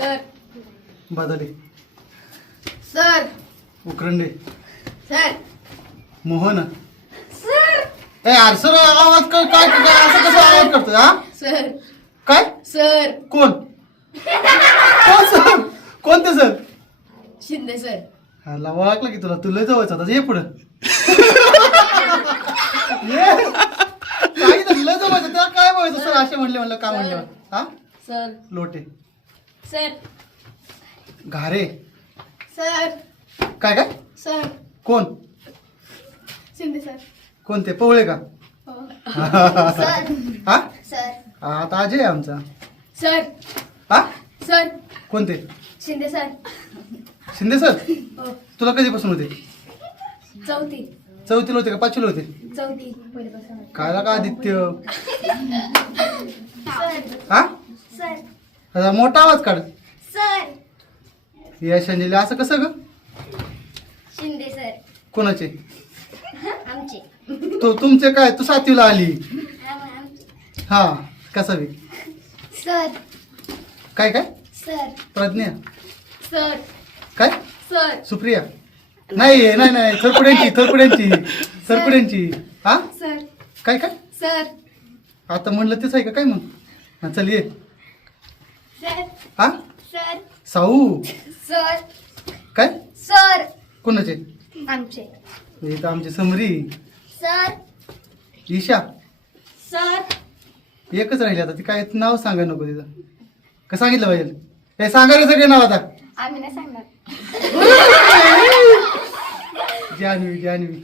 Sir. Badle. Sir. Ukarande. Sir. Mohan. Sir. ए यार sir आवाज कर काय काय असं कसं आवाज करतोय हा? सर. काय? सर. कोण? कोण सर? कोणते सर? शिंदे सर. हाला ओळखला की तुला तुला जवळच होता ये पुढं. ये. सांगितलं लय जवळच त्याला काय बघायचं सर? असे म्हणले म्हणलं काय म्हणले? हा? Sir. Lote. Sir. Ghare. Sir. काय काय? सर. कोण? शिंदे सर. कोणते? पवळे का? हो. हा? हा, सर आता अजय आहे आमचा. सर. हा? सर. कोणते? शिंदे सर. शिंदे सर? हो. तुला कधीपासून होते? चौथी. चौथीला होते का पाचवीला होते? चौथी. काय का आदित्य? आता मोठा आवाज काढ. सर. यश अंजली असं कसं ग? शिंदे सर. कोणाचे? आमचे. तो तुमचे काय? तू सातवीला आली. आमचे. हा कसा बी सर. काय काय? सर. प्रज्ञा. सर. काय? सर. सुप्रिया. नाही नाही नाही थरपुड्यांची थरपुड्यांची थरपुड्यांची. हा? सर. काय काय? सर. आता म्हणलं तेच आहे का? काय मग हा चल ये. हा? सर. साऊ सर. काय? सर. कोणाचे? आमचे. हे तर आमची समरी. सर. ईशा. सर. एकच राहिली आता ती काय नाव सांगा नको तिचं. का सांगितलं पाहिजे हे सांगा रे सगळे नाव आता. आम्ही नाही सांगणार. जानवी जानवी